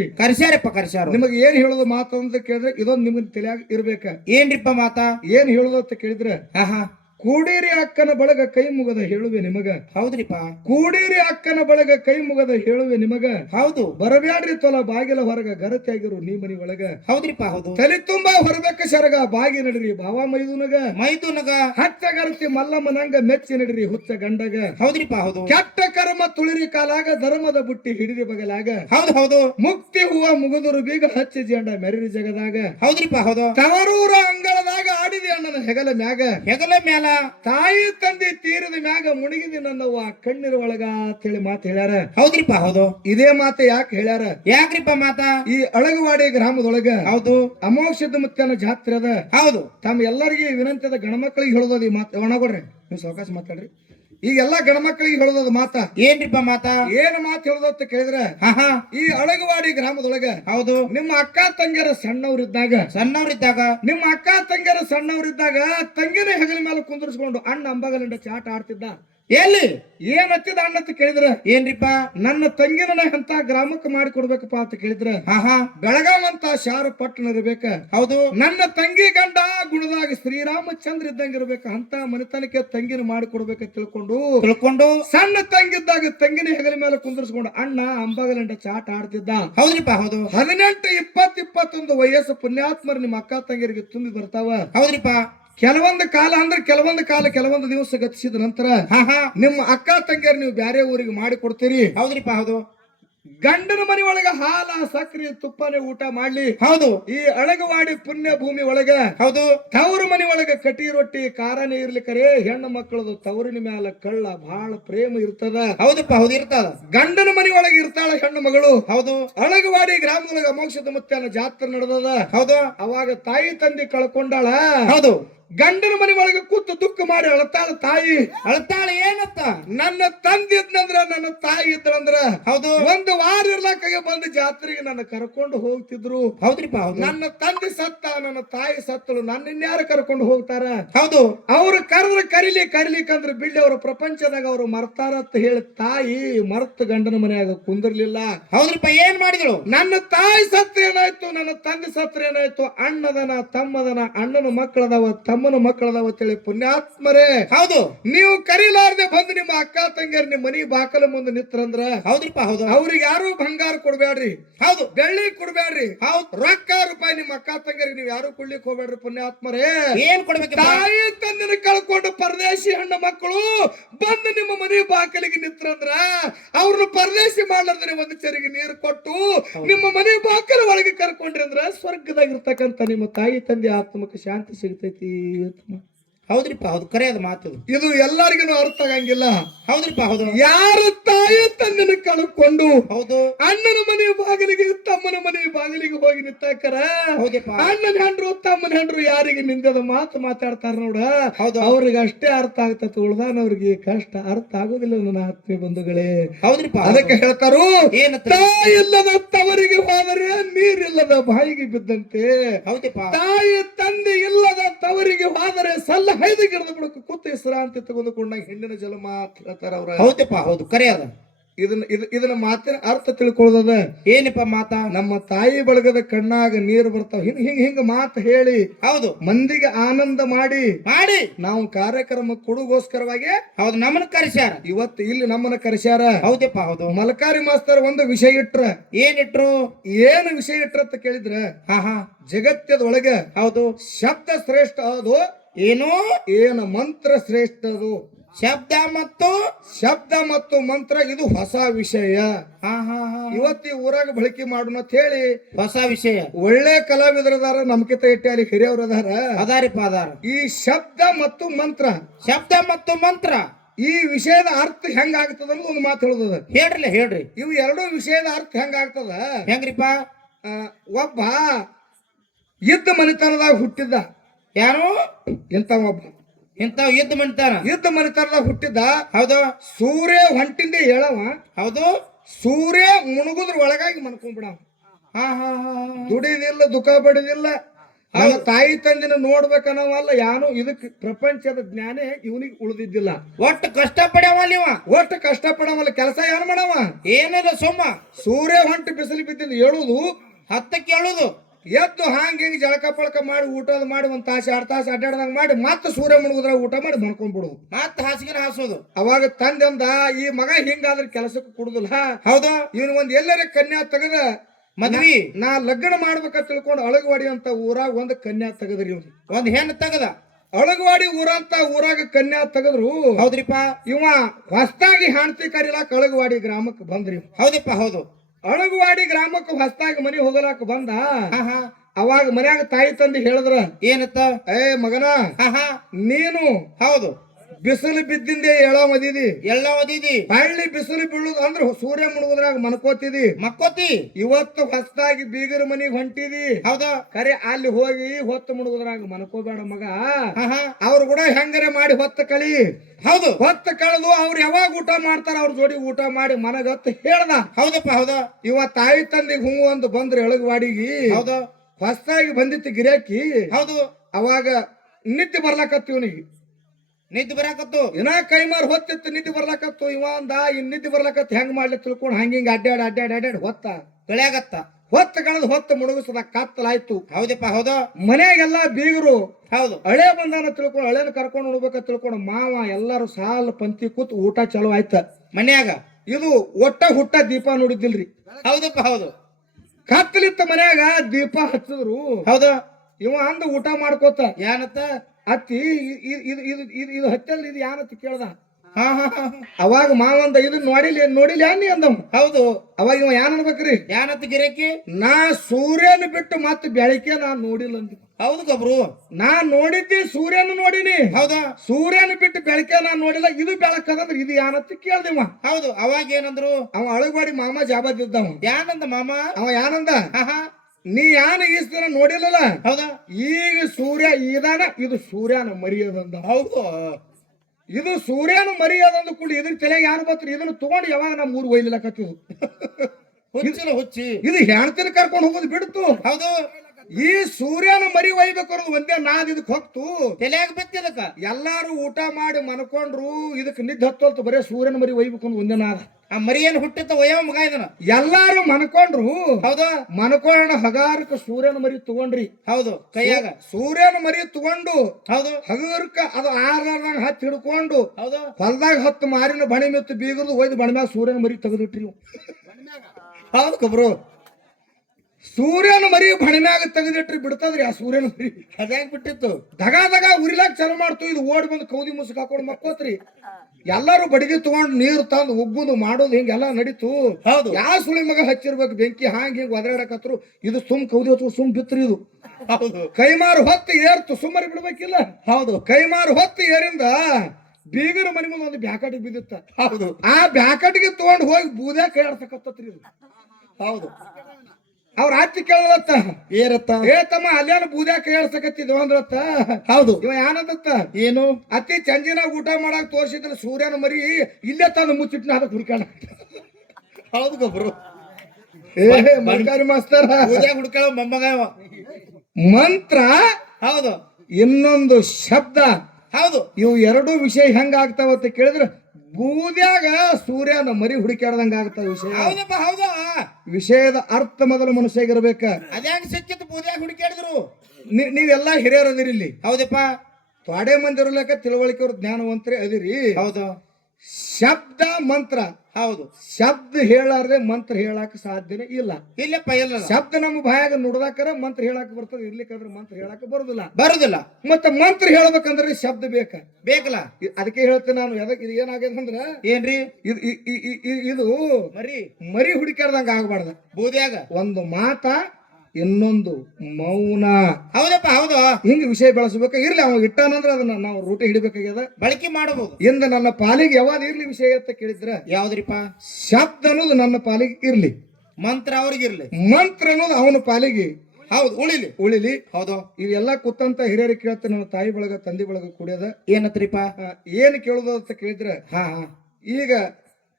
ಕರ್ಸ್ಯಾರಪ್ಪ ಕರ್ಸ್ಯಾರ. ನಿಮಗೆ ಏನ್ ಹೇಳೋದು ಮಾತು ಅಂತ ಕೇಳಿದ್ರೆ ಇದೊಂದು ನಿಮ್ಗೆ ತಲೆಯಾಗ ಇರ್ಬೇಕ. ಏನ್ರಿಪ್ಪ ಮಾತಾ? ಏನ್ ಹೇಳೋದು ಅಂತ ಕೇಳಿದ್ರೆ ಆಹಾ. ಹಾ ಕೂಡೇರಿ ಅಕ್ಕನ ಬಳಗ ಕೈ ಮುಗದ ಹೇಳುವೆ ನಿಮಗ. ಹೌದ್ರಿಪಾ ಕೂಡೇರಿ ಅಕ್ಕನ ಬಳಗ ಕೈ ಮುಗದ ಹೇಳುವೆ ನಿಮಗ. ಹೌದು. ಬರಬ್ಯಾಡ್ರಿ ತೊಲ ಬಾಗಿಲ ಹೊರಗ ಗರತಿಯಾಗಿರು ನೀ ಮನಿ ಒಳಗ. ಹೌದ್ರಿಪಾ ಹೌದು. ತಲೆ ತುಂಬಾ ಹೊರಬೇಕ ಶರಗ ಬಾಗಿ ನಡ್ರಿ ಭಾವ ಮೈದುನಗ. ಮೈದುನಗ. ಹಚ್ಚ ಗರತಿ ಮಲ್ಲಮ್ಮನಂಗ ಮೆಚ್ಚಿ ನಡ್ರಿ ಹುಚ್ಚ ಗಂಡಗ. ಹೌದ್ರಿಪಾ ಹೌದು. ಕೆಟ್ಟ ಕರ್ಮ ತುಳಿರಿ ಕಾಲಾಗ ಧರ್ಮದ ಬುಟ್ಟಿ ಹಿಡಿರಿ ಬಗಲಾಗ. ಹೌದು ಹೌದು. ಮುಕ್ತಿ ಹೂವ ಮುಗುದರು ಬೀಗ ಹಚ್ಚಿ ಜಂಡ ಮೆರರಿ ಜಗದಾಗ. ಹೌದ್ರಿಪಾ ಹೌದು. ತವರೂರ ಅಂಗಳದಾಗ ಆಡಿದೆ ಅಣ್ಣನ ಹೆಗಲ ಮ್ಯಾಗ. ಹೆಗಲ ಮ್ಯಾಲ ತಾಯಿ ತಂದೆ ತೀರದ ಮ್ಯಾಗ ಮುಣಗಿದಿ ನನ್ನವ್ವ ಕಣ್ಣೀರ ಒಳಗ ಅಂತೇಳಿ ಮಾತು ಹೇಳ್ಯಾರ. ಹೌದ್ರಿಪ್ಪ ಹೌದು. ಇದೇ ಮಾತು ಯಾಕೆ ಹೇಳ್ಯಾರ? ಯಾಕ್ರಿಪ್ಪ ಮಾತಾ? ಈ ಅಳಗವಾಡಿ ಗ್ರಾಮದೊಳಗ ಹೌದು. ಅಮೋಕ್ಷದ ಮುತ್ತನ ಜಾತ್ರೆ ಅದ. ಹೌದು. ತಮ್ಮ ಎಲ್ಲರಿಗೆ ವಿನಂತದ ಗಣಮಕ್ಕಳಿಗೆ ಹೇಳೋದು ಈ ಮಾತು ಒಣಗೊಡ್ರಿ. ನೀವು ಸಾವಕಾಶ ಮಾತಾಡ್ರಿ. ಈಗ ಎಲ್ಲಾ ಗಣಮಕ್ಕಳಿಗೆ ಹೇಳೋದ್ ಮಾತ. ಏನ್ರಿಪ್ಪ ಮಾತಾ? ಏನ್ ಮಾತು ಹೇಳೋದು ಅಂತ ಕೇಳಿದ್ರೆ ಈ ಅಳಗವಾಡಿ ಗ್ರಾಮದೊಳಗ ಹೌದು. ನಿಮ್ಮ ಅಕ್ಕ ತಂಗಿಯರ ಸಣ್ಣವರಿದ್ದಾಗ ಸಣ್ಣವರಿದ್ದಾಗ? ನಿಮ್ಮ ಅಕ್ಕ ತಂಗಿಯರ ಸಣ್ಣವರಿದ್ದಾಗ ತಂಗಿನ ಹೆಗಲ ಮೇಲೆ ಕುಂದರ್ಸ್ಕೊಂಡು ಅಣ್ಣ ಅಂಬಗಲಿಂದ ಚಾಟ ಆಡ್ತಿದ್ದ. ಎಲ್ಲಿ? ಏನ್ ಹತ್ತಿದ ಅಣ್ಣ ಅಂತ ಕೇಳಿದ್ರ? ಏನ್ರಿಪ್ಪ? ನನ್ನ ತಂಗಿನ ಅಂತ ಗ್ರಾಮಕ್ಕೆ ಮಾಡಿ ಕೊಡ್ಬೇಕಪ್ಪ ಅಂತ ಕೇಳಿದ್ರ? ಹಾ ಹಾ ಬೆಳಗಾವ್ ಅಂತ ಶಾರ ಪಟ್ಟಣ ಇರ್ಬೇಕ ಹೌದು, ನನ್ನ ತಂಗಿ ಗಂಡ ಗುಣದಾಗ ಶ್ರೀರಾಮಚಂದ್ರ ಇದ್ದಂಗ ಇರ್ಬೇಕ ಅಂತ ಮನೆತನಕ್ಕೆ ತಂಗಿನ ಮಾಡಿ ಕೊಡ್ಬೇಕ ತಿಳ್ಕೊಂಡು ತಿಳ್ಕೊಂಡು ಸಣ್ಣ ತಂಗಿದ್ದಾಗ ತಂಗಿನ ಹೆಗಲ ಮೇಲೆ ಕುಂದರ್ಸ್ಕೊಂಡು ಅಣ್ಣ ಅಂಬಾಗಲಂಡ ಚಾಟ ಆಡ್ತಿದ್ದ. ಹೌದ್ರಿಪ್ಪ, ಹೌದು. ಹದಿನೆಂಟು ಇಪ್ಪತ್ ಇಪ್ಪತ್ತೊಂದು ವಯಸ್ಸು ಪುಣ್ಯಾತ್ಮರು ನಿಮ್ಮ ಅಕ್ಕ ತಂಗಿರಿಗೆ ತುಂಬಿ ಬರ್ತಾವ. ಹೌದ್ರಿಪ್ಪ. ಕೆಲವೊಂದು ಕಾಲ ಅಂದ್ರೆ ಕೆಲವೊಂದು ಕಾಲ ಕೆಲವೊಂದು ದಿವಸ ಗತಿಸಿದ ನಂತರ ನಿಮ್ಮ ಅಕ್ಕ ತಂಗಿಯರು ನೀವು ಬ್ಯಾರೆ ಊರಿಗೆ ಮಾಡಿ ಕೊಡ್ತೀರಿ ಹೌದ್ರಿಪ್ಪ ಹೌದು. ಗಂಡನ ಮನೆ ಒಳಗ ಹಾಲ ಸಕ್ರಿ ತುಪ್ಪನೆ ಊಟ ಮಾಡ್ಲಿ. ಹೌದು. ಈ ಅಳಗವಾಡಿ ಪುಣ್ಯ ಭೂಮಿ ಒಳಗ ಹೌದು. ತವರು ಮನೆ ಒಳಗ ಕಟಿ ರೊಟ್ಟಿ ಖಾರನೇ ಇರ್ಲಿ ಕರೆ ಹೆಣ್ಣು ಮಕ್ಕಳದು ತವರಿನ ಮ್ಯಾಲ ಕಳ್ಳ ಬಹಳ ಪ್ರೇಮ ಇರ್ತದ. ಹೌದಪ್ಪ ಹೌದು ಇರ್ತದ. ಗಂಡನ ಮನೆ ಒಳಗೆ ಇರ್ತಾಳ ಹೆಣ್ಣು ಮಗಳು. ಹೌದು. ಅಳಗವಾಡಿ ಗ್ರಾಮದೊಳಗ ಅಮೋಕ್ಷದ ಮತ್ತೆ ಜಾತ್ರೆ ನಡೆದದ. ಹೌದು. ಅವಾಗ ತಾಯಿ ತಂದೆ ಕಳ್ಕೊಂಡಾಳ. ಹೌದು. ಗಂಡನ ಮನೆ ಒಳಗೆ ಕೂತು ದುಃಖ ಮಾಡಿ ಅಳತಾಳ ತಾಯಿ. ಅಳತಾಳ ಏನತ್ತ? ನನ್ನ ತಂದಿದ್ನಂದ್ರ ನನ್ನ ತಾಯಿ ಇದ್ರಂದ್ರ ಹೌದು. ಒಂದು ವಾರ ಇರ್ಲಾಕಾಗೆ ಬಂದ ಜಾತ್ರೆಗೆ ನನ್ನ ಕರ್ಕೊಂಡು ಹೋಗ್ತಿದ್ರು. ಹೌದ್ರಿಪ್ಪ ನನ್ನ ತಂದೆ ಸತ್ತ ನನ್ನ ತಾಯಿ ಸತ್ತಳು. ನನ್ನ ಯಾರು ಕರ್ಕೊಂಡು ಹೋಗ್ತಾರ? ಹೌದು. ಅವ್ರು ಕರೆದ್ರೆ ಕರಿಲಿ ಕರಿಲಿಕ್ಕಂದ್ರ ಬಿಡ್ಲಿ ಅವ್ರ ಪ್ರಪಂಚದಾಗ ಅವ್ರು ಮರ್ತಾರ ಅಂತ ಹೇಳಿ ತಾಯಿ ಮರ್ತ ಗಂಡನ ಮನೆಯಾಗ ಕುಂದಿರ್ಲಿಲ್ಲ. ಹೌದ್ರಿಪ್ಪ ಏನ್ ಮಾಡಿದಳು? ನನ್ನ ತಾಯಿ ಸತ್ರ ಏನಾಯ್ತು? ನನ್ನ ತಂದೆ ಸತ್ರ ಏನಾಯ್ತು? ಅಣ್ಣದನ ತಮ್ಮದನ ಅಣ್ಣನ ಮಕ್ಕಳದವ ತಮ್ಮನ ಮಕ್ಕಳದ ಅಂತೇಳಿ ಪುಣ್ಯಾತ್ಮರೇ ಹೌದು. ನೀವು ಕರಿಲಾರ್ದೆ ಬಂದು ನಿಮ್ಮ ಅಕ್ಕ ತಂಗಿಯರ್ ನಿಮ್ಮ ಮನಿ ಬಾಕಲ ಮುಂದೆ ನಿತ್ರಂದ್ರ ಹೌದ್ರಿಪ್ಪ ಹೌದು. ಅವ್ರಿಗೆ ಯಾರು ಬಂಗಾರ ಕೊಡ್ಬೇಡ್ರಿ ಹೌದು. ಬೆಳ್ಳಿ ಕೊಡ್ಬೇಡ್ರಿ ಹೌದು. ರೊಕ್ಕ ರೂಪಾಯಿ ನಿಮ್ಮ ಅಕ್ಕ ತಂಗಿಯರಿಗೆ ನೀವು ಯಾರು ಕೊಡ್ಲಿಕ್ಕೆ ಹೋಗ್ಬೇಡ್ರಿ ಪುಣ್ಯಾತ್ಮರೇ. ಏನ್ ಕೊಡ್ಬೇಕು ತಾಯಿ ತಂದಿನ ಕಳ್ಕೊಂಡು ಪರದೇಶಿ ಹಣ್ಣ ಮಕ್ಕಳು ಬಂದು ನಿಮ್ಮ ಮನಿ ಬಾಕಲಿಗೆ ನಿತ್ರಂದ್ರ ಅವ್ರನ್ನ ಪರದೇಶಿ ಮಾಡ್ಲಾರ್ದ್ರೆ ಒಂದು ಚರಿಗೆ ನೀರು ಕೊಟ್ಟು ನಿಮ್ಮ ಮನೆ ಬಾಕಲ ಒಳಗೆ ಕರ್ಕೊಂಡ್ರಿ ಅಂದ್ರ ಸ್ವರ್ಗದಾಗಿರ್ತಕ್ಕಂಥ ನಿಮ್ಮ ತಾಯಿ ತಂದೆ ಆತ್ಮಕ್ಕೆ ಶಾಂತಿ ಸಿಗ್ತೈತಿ. привет. ಹೌದ್ರಿಪ್ಪ ಹೌದು ಕರೆ ಅದು. ಮಾತು ಇದು ಎಲ್ಲರಿಗೂ ಅರ್ಥ ಆಗಂಗಿಲ್ಲ. ಹೌದ್ರಿಪ್ಪ ಹೌದು. ಯಾರು ತಾಯಿ ತಂದೆನ ಕಳ್ಕೊಂಡು ಹೌದು. ಅಣ್ಣನ ಮನೆಯ ಬಾಗಿಲಿಗೆ ತಮ್ಮನ ಮನೆಯ ಬಾಗಿಲಿಗೆ ಹೋಗಿ ನಿಂತಾಕರ ಹೌದಪ್ಪ ಅಣ್ಣನ ಹೆಂಡ್ರು ತಮ್ಮನ ಹೆಂಡ್ರು ಯಾರಿಗೆ ನಿಂದದ ಮಾತು ಮಾತಾಡ್ತಾರ ನೋಡ? ಹೌದು. ಅವ್ರಿಗೆ ಅಷ್ಟೇ ಅರ್ಥ ಆಗ್ತದೆ ಉಳ್ದಾನವ್ರಿಗೆ ಕಷ್ಟ ಅರ್ಥ ಆಗೋದಿಲ್ಲ ನನ್ನ ಆತ್ಮೀಯ ಬಂಧುಗಳೇ. ಹೌದ್ರಿಪ್ಪ. ಹೌದು. ಅದಕ್ಕೆ ಹೇಳ್ತಾರು ತಾಯಿ ತಾಯಿಲ್ಲದ ತವರಿಗೆ ಹೋದರೆ ನೀರಿಲ್ಲದ ಬಾಯಿಗೆ ಬಿದ್ದಂತೆ. ಹೌದಪ್ಪ ತಾಯಿ ತಂದೆ ಇಲ್ಲದ ತವರಿಗೆ ಹೋದರೆ ಸಲ್ಲ ಹೈದು ಗಿಡದ ಬುಡಕ ಕೂತು ಅಂತ ತೆಗೆದುಕೊಂಡಾಗ ಹೆಣ್ಣಿನ ಹಿಂಡಿನ ಅಂತ ಹೇಳ್ತಾರ ಅವ್ರ. ಹೌದಪ್ಪ ಹೌದು ಕರೆ ಅದ. ಇದನ್ನ ಇದ್- ಇದನ್ನ ಮಾತಿನ ಅರ್ಥ ತಿಳ್ಕೊಳ್ಳೋದ ಏನಪ್ಪ ಮಾತಾ? ನಮ್ಮ ತಾಯಿ ಬಳಗದ ಕಣ್ಣಾಗ ನೀರು ಬರ್ತಾವ. ಹಿಂಗ ಹಿಂಗ ಹಿಂಗ ಮಾತು ಹೇಳಿ. ಹೌದು. ಮಂದಿಗೆ ಆನಂದ ಮಾಡಿ. ಮಾಡಿ. ನಾವು ಕಾರ್ಯಕ್ರಮ ಕೊಡುಗೋಸ್ಕರವಾಗಿ ಹೌದು ನಮ್ಮನ್ನ ಕರೆಸ್ಯಾರ. ಇವತ್ತು ಇಲ್ಲಿ ನಮ್ಮನ್ನ ಕರೆಸ್ಯಾರ. ಹೌದಪ್ಪ ಹೌದು. ಮಲಕಾರಿ ಮಾಸ್ತರ್ ಒಂದು ವಿಷಯ ಇಟ್ರ. ಏನಿಟ್ರು ಏನು ವಿಷಯ ಇಟ್ರ ಅಂತ ಕೇಳಿದ್ರ. ಹಾ ಹಾ ಜಗತ್ತದ ಒಳಗೆ ಹೌದು. ಶಬ್ದ ಶ್ರೇಷ್ಠ ಅದು ಏನು ಏನ ಮಂತ್ರ ಶ್ರೇಷ್ಠ ಅದು ಶಬ್ದ ಮತ್ತು ಶಬ್ದ ಮತ್ತು ಮಂತ್ರ ಇದು ಹೊಸ ವಿಷಯ. ಇವತ್ತಿ ಊರಾಗ ಬಳಕೆ ಮಾಡೋಣ ಅಂತ ಹೇಳಿ ಹೊಸ ವಿಷಯ. ಒಳ್ಳೆ ಕಲಾವಿದರದಾರ ನಮ್ಕಿತ ಇಟ್ಟಿ ಅಲ್ಲಿ ಹಿರಿಯವ್ರದಾರ. ಅದಾರಿಪ್ಪ ಅದಾರ. ಈ ಶಬ್ದ ಮತ್ತು ಮಂತ್ರ. ಶಬ್ದ ಮತ್ತು ಮಂತ್ರ. ಈ ವಿಷಯದ ಅರ್ಥ ಹೆಂಗ ಆಗ್ತದ ಅನ್ನೋದು ಒಂದು ಮಾತು ಹೇಳುದದ. ಹೇಳ್ರಿ ಹೇಳ್ರಿ. ಇವು ಎರಡೂ ವಿಷಯದ ಅರ್ಥ ಹೆಂಗ ಆಗ್ತದ? ಹೆಂಗ್ರಿಪ್ಪ ಒಬ್ಬ ಇದ್ದ ಮನೆತನದಾಗ ಹುಟ್ಟಿದ್ದ. ಯಾರು? ಇಂತ ಒಬ್ಬ. ಇಂಥವ್ ಯುದ್ಧ ಮನಿತಾರ ಯುದ್ಧ ಹುಟ್ಟಿದ ಹುಟ್ಟಿದ್ದ? ಹೌದು. ಸೂರ್ಯ ಹೊಂಟಿಂದ ಹೇಳವ ಹೌದು. ಸೂರ್ಯ ಮುಣುಗುದ್ರ ಒಳಗಾಗಿ ಮನ್ಕೊಂಡ್ಬಿಡವ ಹಾ ಹಾ. ದುಡಿದಿಲ್ಲ ದುಃಖ ಪಡೆದಿಲ್ಲ. ನಮ್ಮ ತಾಯಿ ತಂದಿನ ನೋಡ್ಬೇಕನ್ನೋವಲ್ಲ ಯಾನು ಇದಕ್ ಪ್ರಪಂಚದ ಜ್ಞಾನೇ ಇವನಿಗೆ ಉಳಿದಿದ್ದಿಲ್ಲ. ಒಟ್ಟು ಕಷ್ಟ ಪಡ್ಯಾವ ನೀವ? ಒಟ್ಟು ಕಷ್ಟ ಪಡವಲ್ಲ ಕೆಲಸ ಏನ್ ಮಾಡವ? ಏನಿಲ್ಲ ಸೋಮ ಸೂರ್ಯ ಹೊಂಟು ಬಿಸಿಲು ಬಿದ್ದಿದ್ದು ಹೇಳುದು ಹತ್ತಕ್ಕೆ ಕೇಳುದು ಎದ್ದು ಹಾಂಗೆ ಹಿಂಗೆ ಜಳಕ ಪಳಕ ಮಾಡಿ ಊಟದ ಮಾಡಿ ಒಂದು ತಾಸು ಎರಡ್ ತಾಸು ಅಡ್ಡಾಡ್ದಂಗೆ ಮಾಡಿ ಮತ್ತೆ ಸೂರ್ಯ ಮುಳುಗುದ್ರ ಊಟ ಮಾಡಿ ಮನ್ಕೊಂಡ್ಬಿಡುದು ಮತ್ತೆ ಹಾಸಿಗೆ ಹಾಸೋದು ಅವಾಗ ತಂದೆಂದ ಈ ಮಗ ಹಿಂಗಾದ್ರೆ ಕೆಲಸಕ್ಕೆ ಕೊಡುದಿಲ್ಲ. ಹೌದು. ಇವನು ಒಂದ್ ಎಲ್ಲರ ಕನ್ಯಾ ತೆಗೆದ ಮದ್ವಿ. ನಾ ಲಗ್ನ ಮಾಡ್ಬೇಕ ತಿಳ್ಕೊಂಡು ಅಳಗವಾಡಿ ಅಂತ ಊರಾಗ ಒಂದು ಕನ್ಯಾ ತೆಗದ್ರಿ ಇವನು. ಒಂದ್ ಹೆಣ್ಣು ತಗದ. ಅಳಗವಾಡಿ ಊರಂತ ಊರಾಗ ಕನ್ಯಾ ತೆಗದ್ರು. ಹೌದ್ರಿಪ್ಪ. ಇವ ಹೊಸ್ತಾಗಿ ಹಾಣ್ತಿ ಕರಿಲಾಕ ಅಳಗವಾಡಿ ಗ್ರಾಮಕ್ಕೆ ಬಂದ್ರಿ. ಹೌದಪ್ಪ ಹೌದು. ಅಳಗವಾಡಿ ಗ್ರಾಮಕ್ಕೆ ಹೊಸದಾಗ ಮನೆ ಹೋಗಲಾಕ ಬಂದ. ಅವಾಗ ಮನ್ಯಾಗ ತಾಯಿ ತಂದಿ ಹೇಳಿದ್ರ ಏನತ್ತ? ಏ ಮಗನ ನೀನು ಹೌದು. ಬಿಸಿಲು ಬಿದ್ದಿಂದೆ ಎಳ ಒದಿದಿ. ಎಲ್ಲ ಒದಿದಿ. ಹಳ್ಳಿ ಬಿಸಿಲು ಬೀಳುದು ಅಂದ್ರೆ ಸೂರ್ಯ ಮುಳುಗುದ್ರಾಗ ಮನ್ಕೋತಿದಿ ಮಕ್ಕೋತಿ ಇವತ್ತು ಹೊಸದಾಗಿ ಬೀಗರ ಮನಿಗ್ ಹೊಂಟಿದಿ. ಹೌದು? ಕರೆ ಅಲ್ಲಿ ಹೋಗಿ ಹೊತ್ತು ಮುಳುಗುದ್ರಾಗ ಮನ್ಕೋಬೇಡ ಮಗ. ಅವ್ರು ಕೂಡ ಹೆಂಗರೆ ಮಾಡಿ ಹೊತ್ತ ಕಳಿ. ಹೌದು. ಹೊತ್ತ ಕಳೆದು ಅವ್ರು ಯಾವಾಗ ಊಟ ಮಾಡ್ತಾರ ಅವ್ರ ಜೋಡಿ ಊಟ ಮಾಡಿ ಮನಗತ್ತ ಹೇಳ್ದ. ಹೌದಪ್ಪ ಹೌದು? ಇವ ತಾಯಿ ತಂದಿಗೆ ಹೂ ಒಂದು ಬಂದ್ರೆ ಎಳಗವಾಡಿಗಿ. ಹೌದು? ಹೊಸದಾಗಿ ಬಂದಿತ್ತು ಗಿರಾಕಿ. ಹೌದು. ಅವಾಗ ನಿದ್ದೆ ಬರ್ಲಾಕತ್ತಿ ಇವನಿಗೆ. ನಿದ್ದೆ ಬರಾಕತ್ತು. ಇನ್ನ ಕೈ ಮಾರ್ ಹೊತ್ತಿತ್ತು ನಿದ್ದೆ ಬರ್ಲಾಕತ್ತು. ಇವ ಅಂದ ಇನ್ ನಿದ್ದೆ ಬರ್ಲಾಕತ್ತು ಹೆಂಗ್ ಮಾಡ್ಲಿ ತಿಳ್ಕೊಂಡು ಹಂಗಿಂಗ್ ಅಡ್ಡಾಡ್ ಅಡ್ಡಾಡ್ ಅಡ್ಡಾಡ್ ಹೊತ್ತ. ಬೆಳೆಯಾಗತ್ತ ಹೊತ್ತ ಕಳೆದು ಹೊತ್ತ ಮುಳುಗಿಸದ ಕತ್ತಲಾಯ್ತು. ಹೌದಪ್ಪ ಹೌದ. ಮನೆಯಾಗೆಲ್ಲ ಬೀಗರು. ಹೌದು. ಹಳೆ ಬಂದಾನ ತಿಳ್ಕೊಂಡು ಹಳೆನ ಕರ್ಕೊಂಡು ಹೋಗ್ಬೇಕ ತಿಳ್ಕೊಂಡು ಮಾವ ಎಲ್ಲಾರು ಸಾಲ ಪಂತಿ ಕೂತ್ ಊಟ ಚಲೋ ಆಯ್ತ. ಮನ್ಯಾಗ. ಇದು ಒಟ್ಟ ಹುಟ್ಟ ದೀಪ ನೋಡಿದ್ದಿಲ್ರಿ. ಹೌದಪ್ಪ ಹೌದು. ಕತ್ತಲಿತ್ತ ಮನ್ಯಾಗ ದೀಪ ಹಚ್ಚಿದ್ರು. ಹೌದ. ಇವ ಅಂದ ಊಟ ಮಾಡ್ಕೋತ. ಏನತ್ತ? ಅತ್ತಿ ಇದು ಇದು ಇದು ಇದು ಹಚ್ಚಲ್ ಇದು ಯಾನತ್ ಕೇಳ್ದ? ಹಾ ಹಾ ಹಾ ಅವಾಗ ಮಾವಂದ ಇದು ನೋಡಿಲಿ ನೋಡಿಲ್ಲ ನೀ ಅಂದವ್ ಹೌದು. ಅವಾಗ ಇವ ಯಾನ್ ಅನ್ಬೇಕ್ರಿ? ಯಾನತ್ ಗಿರಕಿ ನಾ ಸೂರ್ಯನ ಬಿಟ್ಟು ಮತ್ತೆ ಬೆಳಕೆ ನಾ ನೋಡಿಲ್ಲ ಅಂದ ಹೌದು ಗೊಬ್ರು ನಾ ನೋಡಿದ್ದಿ ಸೂರ್ಯನ ನೋಡಿನಿ. ಹೌದಾ? ಸೂರ್ಯನ ಬಿಟ್ಟು ಬೆಳಕೆ ನಾ ನೋಡಿಲ್ಲ ಇದು ಬೆಳಕದಂದ್ರ ಇದು ಯಾನತ್ ಕೇಳ್ದಿವ ಹೌದು. ಅವಾಗ ಏನಂದ್ರು? ಅವ ಅಳಗವಾಡಿ ಮಾಮ ಜಾಬದಿದ್ದವ ಯಾನಂದ ಮಾಮ? ಅವ ಯಾನಂದ? ಹಾ. ನೀ ಯಾನ ಈಸ್ತರ ನೋಡಿಲ್ಲಲ್ಲ? ಹೌದಾ? ಈಗ ಸೂರ್ಯ ಇದಾನ ಇದು ಸೂರ್ಯನ ಮರಿಯದಂದ. ಹೌದು. ಇದು ಸೂರ್ಯನ ಮರಿಯದಂದ ಕೂಡ ಇದ್ರ ತಲೆ ಯಾರು ಬತ್ರಿ? ಇದನ್ನ ತಗೊಂಡು ಯಾವಾಗ ನಮ್ಮ ಊರ್ ಒಯ್ಲಿಲ್ಲಕತ್ತಿದ್ವು ಹುಚ್ಚಿಲ್ಲ ಹುಚ್ಚಿ. ಇದು ಹೆಣ್ತಿನ ಕರ್ಕೊಂಡು ಹೋಗೋದು ಬಿಡ್ತು. ಹೌದು. ಈ ಸೂರ್ಯನ ಮರಿ ಒಯ್ಬೇಕು ಅನ್ನೋದು ಒಂದೇ ನಾದ್ ಇದಕ್ ಹೊಕ್ತು. ತಲೆಯಾಗ ಬಿತ್ತಿದಕ್ಕ ಎಲ್ಲಾರು ಊಟ ಮಾಡಿ ಮನ್ಕೊಂಡ್ರು ಇದಕ್ ನಿದ್ದೆ ಹತ್ತೋಲ್ತು ಬರೇ ಸೂರ್ಯನ ಮರಿ ಒಯ್ಬೇಕು ಅನ್ನೋದು ಒಂದೇ ನಾದ. ಆ ಮರಿ ಏನ್ ಹುಟ್ಟಿತ್ತ ಒಯ್ಯವ ಮಗ ಇದನ? ಎಲ್ಲಾರು ಮನ್ಕೊಂಡ್ರು ಹೌದು. ಮನ್ಕೊಂಡ ಹಗಾರಕ ಸೂರ್ಯನ ಮರಿ ತಗೊಂಡ್ರಿ. ಹೌದು ಕೈಯಾಗ. ಸೂರ್ಯನ ಮರಿ ತಗೊಂಡು ಹೌದು. ಹಗರ್ಕ ಅದು ಆರ್ಲಾರ್ದಂಗ ಹತ್ತಿ ಹಿಡ್ಕೊಂಡು ಹೌದು. ಹೊಲ್ದಾಗ ಹತ್ತು ಮಾರಿನ ಬಣಿ ಮೆತ್ತು ಬೀಗದು ಒಯ್ದು ಬಣಮ್ಯಾಗ ಸೂರ್ಯನ ಮರಿ ತೆಗೆದಿಟ್ರಿ. ಹೌದು ಗೊಬ್ರು ಸೂರ್ಯನ ಮರಿ ಬಣಮ್ಯಾಗ ತೆಗೆದಿಟ್ರಿ ಬಿಡ್ತದ್ರಿ ಆ ಸೂರ್ಯನ ಮರಿ. ಅದ್ಯಾಕ್ ಬಿಟ್ಟಿತ್ತು ದಗ ದಗ ಉರಿಲಾಕ್ ಚಾಲು ಮಾಡ್ತು ಇದು ಓಡಿ ಬಂದು ಕೌದಿ ಮುಸುಕ್ ಹಾಕೊಂಡು ಮಕ್ಕೋತ್ರಿ. ಎಲ್ಲಾರು ಬಡಿಗೆ ತಗೊಂಡು ನೀರು ತಂದು ಉಗ್ಗುದು ಮಾಡೋದು ಹಿಂಗೆಲ್ಲ ನಡೀತು. ಹೌದು. ಯಾವ ಸುಳಿ ಮಗ ಹಚ್ಚಿರ್ಬೇಕು ಬೆಂಕಿ ಹಾಂಗ್ ಹಿಂಗ್ ಒದರಾಡಕತ್ರು ಇದು ಸುಮ್ ಕೌದಿ ಹೊತ್ತು ಸುಮ್ ಬಿತ್ರಿ ಇದು. ಹೌದು. ಕೈಮಾರು ಹೊತ್ತು ಏರ್ತು ಸುಮ್ಮರಿ ಬಿಡ್ಬೇಕಿಲ್ಲ. ಹೌದು. ಕೈಮಾರು ಹೊತ್ತು ಏರಿಂದ ಬೀಗರ ಮನೆ ಮುಂದೆ ಒಂದು ಬ್ಯಾಕಟಿಗೆ ಬಿದ್ದಿತ್ತ. ಹೌದು. ಆ ಬ್ಯಾಕಟಿಗೆ ತಗೊಂಡು ಹೋಗಿ ಬೂದ್ಯಾ ಕೈ ಆಡ್ಸಕತ್ತತ್ರಿ ಇದು. ಹೌದು. ಅವ್ರ ಅತ್ತಿ ಕೇಳದತ್ತ ಏರತ್ತ ಏ ತಮ್ಮ ಅಲ್ಲೇನ ಬೂದ್ಯಾ ಕೈ ಆಡ್ಸಕತ್ತಿದ್ವ ಅಂದ್ರತ್ತ? ಹೌದು. ಇವ ಏನಂದತ್ತ ಏನು? ಅತ್ತಿ ಚಂಜಿನಾಗ ಊಟ ಮಾಡಕ್ ತೋರ್ಸಿದ್ರ ಸೂರ್ಯನ ಮರಿ ಇಲ್ಲೇ ತಂದು ಮುಚ್ಚಿಟ್ನ ಅದಕ್ಕೆ ಹುಡ್ಕಾಣ ಹೌದು ಗೊಬ್ರು. ಏ ಮರ್ಕಾರಿ ಮಾಸ್ತರ. ಊದ್ಯಾಗ ಹುಡ್ಕಳ ಮೊಮ್ಮಗ ಮಂತ್ರ? ಹೌದು. ಇನ್ನೊಂದು ಶಬ್ದ? ಹೌದು. ಇವು ಎರಡು ವಿಷಯ ಹೆಂಗ ಆಗ್ತಾವ ಅಂತ ಕೇಳಿದ್ರ ಬೂದ್ಯಾಗ ಸೂರ್ಯನ ಮರಿ ಹುಡುಕ್ಯಾಡ್ದಂಗ ಆಗ್ತಾವ ವಿಷಯ. ಹೌದಪ್ಪ ಹೌದಾ. ವಿಷಯದ ಅರ್ಥ ಮೊದಲು ಮನುಷ್ಯಗಿರ್ಬೇಕ ಅದ್ಯಾಂಗ ಸಿಕ್ಕಿತ್ತು ಬೂದ್ಯಾಗ ಹುಡುಕಾಡಿದ್ರು ನೀವೆಲ್ಲ ಹಿರಿಯರದಿರಿ ಇಲ್ಲಿ ಹೌದಪ್ಪ. ತೊಡೆ ಮಂದಿ ಇರ್ಲಕ್ಕ ತಿಳುವಳಿಕೆ ಅವ್ರ ಜ್ಞಾನವಂತರೇ ಅದಿರಿ. ಹೌದು. ಶಬ್ದ ಮಂತ್ರ. ಹೌದು. ಶಬ್ದ ಹೇಳಾರ್ದೆ ಮಂತ್ರ ಹೇಳಾಕ ಸಾಧ್ಯನೇ ಇಲ್ಲ. ಇಲ್ಲಪ್ಪ ಇಲ್ಲ ಶಬ್ದ ನಮ್ಮ ಬಾಯಾಗ ನುಡ್ದಾಕರ ಮಂತ್ರ ಹೇಳಕ್ ಬರ್ತದೆ. ಇರ್ಲಿಕ್ಕಂದ್ರೆ ಮಂತ್ರ ಹೇಳಾಕ ಬರುದಿಲ್ಲ. ಬರುದಿಲ್ಲ. ಮತ್ತೆ ಮಂತ್ರ ಹೇಳ್ಬೇಕಂದ್ರೆ ಶಬ್ದ ಬೇಕ. ಬೇಕಲ್ಲ. ಅದಕ್ಕೆ ಹೇಳ್ತೇನೆ ನಾನು. ಎದಕ್ ಇದು ಏನಾಗ್ಯದ ಅಂದ್ರ ಏನ್ರಿ? ಇದು ಮರಿ. ಮರಿ ಹುಡುಕ್ಯಾಡ್ದಂಗ ಆಗ್ಬಾರ್ದ. ಬೂದ್ಯಾಗ. ಒಂದು ಮಾತ ಇನ್ನೊಂದು ಮೌನ. ಹೌದಪ್ಪ ಹೌದು. ಹಿಂಗ ವಿಷಯ ಬೆಳೆಸಬೇಕು. ಇರ್ಲಿ ಅವ ಇಟ್ಟಾನಂದ್ರೆ ಅದನ್ನ ನಾವು ರೂಟಿ ಹಿಡಿಬೇಕಾಗ್ಯದ. ಬಳಕೆ ಮಾಡಬಹುದು. ಇಂದ ನನ್ನ ಪಾಲಿಗೆ ಯಾವಾಗ ಇರ್ಲಿ ವಿಷಯ ಅಂತ ಕೇಳಿದ್ರ ಯಾವ್ದ್ರಿಪ್ಪ? ಶಬ್ದ ಅನ್ನೋದು ನನ್ನ ಪಾಲಿಗೆ ಇರ್ಲಿ. ಮಂತ್ರ ಅವ್ರಿಗಿರ್ಲಿ ಮಂತ್ರ ಅನ್ನೋದು ಅವನ ಪಾಲಿಗೆ. ಹೌದು ಉಳಿಲಿ. ಉಳಿಲಿ. ಹೌದು. ಇವೆಲ್ಲ ಕುತ್ತಂತ ಹಿರಿಯರಿಗೆ ಕೇಳ್ತ ನನ್ನ ತಾಯಿ ಬಳಗ ತಂದೆ ಬಳಗ ಕುಡಿಯೋದ. ಏನತ್ರಿಪ್ಪ? ಏನು ಏನ್ ಕೇಳುದು ಅಂತ ಕೇಳಿದ್ರ ಹಾ ಹಾ. ಈಗ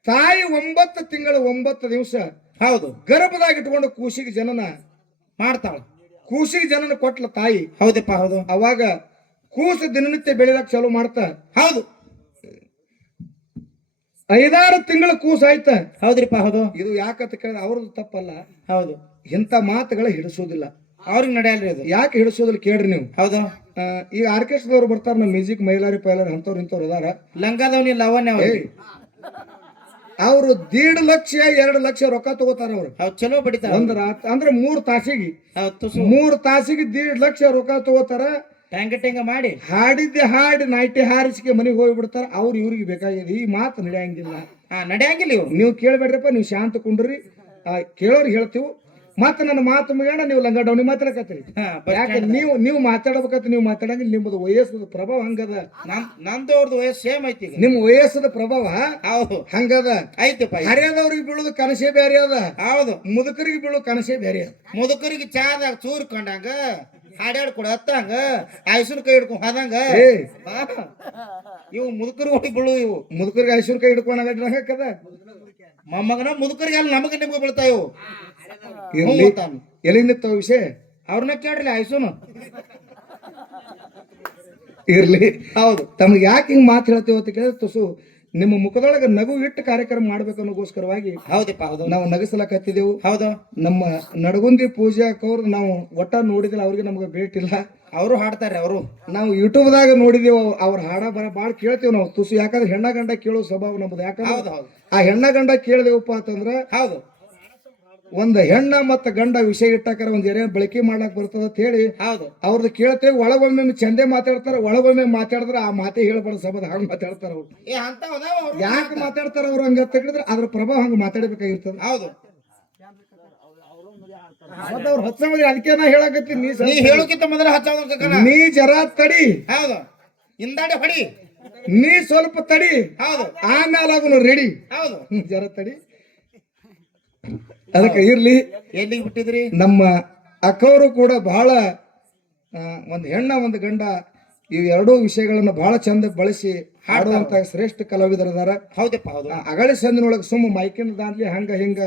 ತಾಯಿ ಒಂಬತ್ತು ತಿಂಗಳ ಒಂಬತ್ತು ದಿವಸ ಹೌದು. ಗರ್ಭದಾಗ ಇಟ್ಕೊಂಡು ಕೂಸಿಗೆ ಜನನ ಮಾಡ್ತಾಳ. ಕೂಸಿಗೆ ಜನನ ಕೊಟ್ಲ ತಾಯಿ. ಹೌದಪ್ಪ ಹೌದು. ಅವಾಗ ಕೂಸು ದಿನನಿತ್ಯ ಬೆಳಿಲಕ್ ಚಾಲೂ ಮಾಡ್ತಾ. ಹೌದು. ಐದಾರು ತಿಂಗಳ ಕೂಸು ಆಯ್ತ. ಹೌದ್ರಿಪ್ಪ ಹೌದು. ಇದು ಯಾಕಂತ ಕೇಳಿದ್ರೆ ಅವ್ರದ್ದು ತಪ್ಪಲ್ಲ. ಹೌದು. ಇಂಥ ಮಾತುಗಳ ಹಿಡಿಸೋದಿಲ್ಲ. ಅವ್ರಿಗೆ ನಡೆಯಲ್ರಿ ಅದು. ಯಾಕೆ ಹಿಡಿಸೋದಿಲ್ಲ ಕೇಳ್ರಿ ನೀವು? ಹೌದು. ಈಗ ಆರ್ಕೆಸ್ಟ್ರಾದವ್ರು ಬರ್ತಾರ ನಮ್ಮ ಮ್ಯೂಸಿಕ್ ಮೈಲಾರಿ ಪೈಲಾರಿ ಅಂತವ್ರು ಇಂಥವ್ರು ಅದಾರ. ಲಂಗಾದವನಿ ಲವಣ್ಯ ಅವರು ದೀಡ್ ಲಕ್ಷ ಎರಡು ಲಕ್ಷ ರೊಕ್ಕ ತಗೋತಾರ ಅವ್ರು. ಹೌದು ಚಲೋ ಬಡಿತಾರ. ಒಂದ್ ರಾತ್ ಅಂದ್ರೆ ಮೂರ್ ತಾಸಿಗೆ. ಹೌದು ತುಸು. ಮೂರ್ ತಾಸಿಗೆ ದೀಡ್ ಲಕ್ಷ ರೊಕ್ಕ ತಗೋತಾರ. ಟ್ಯಾಂಗ ಟ್ಯಾಂಗ ಮಾಡಿ. ಹಾಡಿದ್ದೆ ಹಾಡಿ ನೈಟಿ ಹಾರಿಸಿಕೆ ಮನೆಗೆ ಹೋಗಿ ಬಿಡ್ತಾರ. ಅವ್ರು ಇವ್ರಿಗೆ ಬೇಕಾಗಿದೆ ಈ ಮಾತು ನಡೆಯಂಗಿಲ್ಲ. ಹಾ ನಡೆಯಂಗಿಲ್ಲ ಇವ್ರು. ನೀವು ಕೇಳ್ಬೇಡ್ರಪ್ಪ ನೀವು ಶಾಂತ ಕುಂಡ್ರಿ. ಆ, ಕೇಳೋರಿಗೆ ಹೇಳ್ತೀವಿ. ಮತ್ತೆ ನನ್ನ ಮಾತು ಮುಗಿಯೋಣ ನೀವು ಲಂಗ ಡೌನಿ ಮಾತಾಡಕತ್ತೀರಿ. ಯಾಕೆ ನೀವು ನೀವು ಮಾತಾಡ್ಬೇಕಂತ ನೀವು ಮಾತಾಡಂಗಿಲ್ಲ ನಿಮ್ಮದು ವಯಸ್ಸದ ಪ್ರಭಾವ ಹಂಗದ. ನಂದು ಅವ್ರದ್ದು ವಯಸ್ಸು ಸೇಮ್ ಐತಿ ನಿಮ್ಮ ವಯಸ್ಸದ ಪ್ರಭಾವ ಹೌದು. ಹಂಗದ. ಐತಪ್ಪ ಐತಿ. ಹರಿಯದವ್ರಿಗೆ ಬೀಳೋದು ಕನಸೇ ಬೇರೆ ಅದ. ಹೌದು. ಮುದುಕರಿಗೆ ಬೀಳೋ ಕನಸೇ ಬೇರೆ ಅದ. ಮುದುಕರಿಗೆ ಚಾದಾಗ ಚೂರ್ ಕಂಡಂಗ ಹಾಡ್ಯಾಡ್ಕೊಡ ಹತ್ತಂಗ ಆಯ್ಸನ್ ಕೈ ಹಿಡ್ಕೊಂಡ್ ಹೋದಂಗ. ಇವು ಮುದುಕರು ಹೊಡಿ ಬೀಳು ಇವು. ಮುದುಕರಿಗೆ ಐಶ್ವರ್ ಕೈ ಹಿಡ್ಕೊಂಡಾಗ ಮೊಮ್ಮಗನ ಮುದುಕರಿಗೆ ಅಲ್ಲಿ ನಮಗೆ ನಿಮ್ಗೆ ಬೀಳ್ತಾ ಇವು. ಇರ್ಲಿ ಎಲ್ಲಿ ನಿಂತಾವ ವಿಷಯ ಅವ್ರನ್ನ ಕೇಳ್ರಿ ಆಯ್ಸುನು ಇರ್ಲಿ. ಹೌದು. ತಮ್ಗೆ ಯಾಕೆ ಹಿಂಗ್ ಮಾತು ಹೇಳ್ತೀವಿ ಅಂತ ಕೇಳಿದ್ರೆ ತುಸು ನಿಮ್ಮ ಮುಖದೊಳಗೆ ನಗು ಇಟ್ಟು ಕಾರ್ಯಕ್ರಮ ಮಾಡ್ಬೇಕನ್ನೋಗೋಸ್ಕರವಾಗಿ ಹೌದಪ್ಪ ಹೌದು. ನಾವು ನಗಸಲಕತ್ತಿದೆವು. ಹೌದು. ನಮ್ಮ ನಡಗುಂದಿ ಪೂಜೆ ಹಾಕೋರು ನಾವು ಒಟ್ಟ ನೋಡಿದಿಲ್ಲ ಅವ್ರಿಗೆ ನಮ್ಗೆ ಭೇಟಿಲ್ಲ. ಅವರು ಹಾಡ್ತಾರೆ ಅವರು. ನಾವು ಯೂಟ್ಯೂಬ್ದಾಗ ನೋಡಿದೀವಿ ಅವ್ರ ಹಾಡ ಬರ ಭಾಳ ಕೇಳ್ತೀವಿ ನಾವು. ತುಸು ಯಾಕಂದ್ರೆ ಹೆಣ್ಣ ಗಂಡ ಕೇಳೋ ಸ್ವಭಾವ ನಮ್ದು. ಯಾಕಂದ್ರೆ ಹೌದು ಹೌದು. ಆ ಹೆಣ್ಣ ಗಂಡ ಕೇಳಿದೆವಪ್ಪ ಅಂತಂದ್ರೆ ಹೌದು. ಒಂದ್ ಹೆಣ್ಣ ಮತ್ತು ಗಂಡ ವಿಷಯ ಇಟ್ಟಾಕರ ಒಂದು ಏನೇ ಬಳಕೆ ಮಾಡ್ಲಾಕ್ ಬರ್ತದ ಅಂತ ಹೇಳಿ ಹೌದು. ಅವ್ರದ್ದು ಕೇಳ್ತೇವೆ ಒಳಗೊಮ್ಮೆ ಚಂದೆ ಮಾತಾಡ್ತಾರ ಒಳಗೊಮ್ಮೆ ಮಾತಾಡಿದ್ರೆ ಆ ಮಾತೆ ಹೇಳ್ಬಾರ್ದು ಸಬದ ಹಂಗ ಮಾತಾಡ್ತಾರ ಅವ್ರು. ಏ ಅಂತ ಯಾಕೆ ಮಾತಾಡ್ತಾರ ಅವ್ರು ಹಂಗ ಹೇಳಿದ್ರೆ ಅದ್ರ ಪ್ರಭಾವ ಹಂಗ ಮಾತಾಡ್ಬೇಕಾಗಿರ್ತದ. ಹೌದು. ಮತ್ತ ಅವ್ರು ಹೊಸ ಮಂದಿ ಅದಕ್ಕೆ ನಾ ಹೇಳಕತ್ತೀನಿ ನೀ ನೀ ಸ್ವಲ್ಪ- ಹೇಳೋಕ್ಕಿಂತ ಮೊದಲ ಕಕ್ಕನ ನೀ. ಜರ ತಡಿ. ಹೌದು. ಹಿಂದಾಡಿ ಹೊಡಿ. ನೀ ಸ್ವಲ್ಪ ತಡಿ. ಹೌದು. ಆಮೇಲೆ ರೆಡಿ ಹೌದು. ಜರ ತಡಿ. ಅದಕ್ಕೆ ಇರ್ಲಿ. ಎಲ್ಲಿಗೆ ಬಿಟ್ಟಿದ್ರಿ? ನಮ್ಮ ಅಕ್ಕವರು ಕೂಡ ಬಹಳ ಒಂದು ಹೆಣ್ಣ ಒಂದು ಗಂಡ ಇವು ಎರಡೂ ವಿಷಯಗಳನ್ನ ಬಹಳ ಚಂದ ಬಳಸಿ ಹಾಡುವಂತ ಶ್ರೇಷ್ಠ ಕಲಾವಿದರದಾರ ಹೌದಪ್ಪ ಹೌದು. ಅಗಳಿ ಸಂದಿನೊಳಗೆ ಸುಮ್ಮ ಮೈಕಿನ ದಾಂಡ್ಲಿ ಹಂಗ ಹಿಂಗ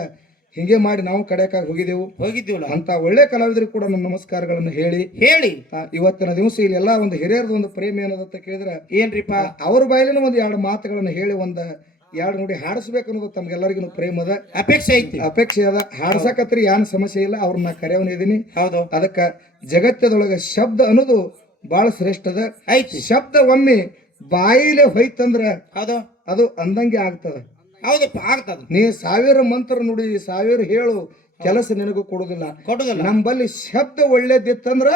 ಹಿಂಗೆ ಮಾಡಿ ನಾವು ಕಡೆಯಕ್ಕಾಗಿ ಹೋಗಿದ್ದೆವು ಹೋಗಿದ್ದೀವಲ್ಲ? ಅಂತ ಒಳ್ಳೆ ಕಲಾವಿದರಿಗೆ ಕೂಡ ನಮ್ಮ ನಮಸ್ಕಾರಗಳನ್ನು ಹೇಳಿ ಹೇಳಿ. ಇವತ್ತಿನ ದಿವಸ ಇಲ್ಲಿ ಎಲ್ಲ ಒಂದು ಹಿರಿಯರದ ಒಂದು ಪ್ರೇಮ ಏನದಂತ ಕೇಳಿದ್ರೆ ಏನ್ರಿಪ್ಪ? ಅವ್ರ ಬಾಯಲಿನ ಒಂದು ಎರಡು ಮಾತುಗಳನ್ನು ಹೇಳಿ ಒಂದು ಎರಡು ನೋಡಿ ಹಾಡಿಸ್ಬೇಕು ಅನ್ನೋದು ತಮ್ಗೆಲ್ಲರಿಗೂ ಪ್ರೇಮ ಅದ. ಅಪೇಕ್ಷೆ ಐತಿ. ಅಪೇಕ್ಷೆ ಅದ. ಹಾಡ್ಸಕತ್ರಿ ಏನ್ ಸಮಸ್ಯೆ ಇಲ್ಲ ಅವ್ರನ್ನ ಕರೆಯವನ ಇದೀನಿ ಹೌದು. ಅದಕ್ಕ ಜಗತ್ತದೊಳಗ ಶಬ್ದ ಅನ್ನೋದು ಬಹಳ ಶ್ರೇಷ್ಠ ಅದ. ಐತಿ. ಶಬ್ದ ಒಮ್ಮೆ ಬಾಯಿಲೆ ಹೋಯ್ತಂದ್ರ ಹೌದು. ಅದು ಅಂದಂಗೆ ಆಗ್ತದ. ಹೌದಪ್ಪ ಆಗ್ತದ. ನೀ ಸಾವಿರ ಮಂತ್ರ ನುಡಿ ಸಾವಿರ ಹೇಳು ಕೆಲಸ ನಿನಗೂ ಕೊಡುದಿಲ್ಲ. ಕೊಡುದಿಲ್ಲ. ನಮ್ಮಲ್ಲಿ ಶಬ್ದ ಒಳ್ಳೇದಿತ್ತಂದ್ರ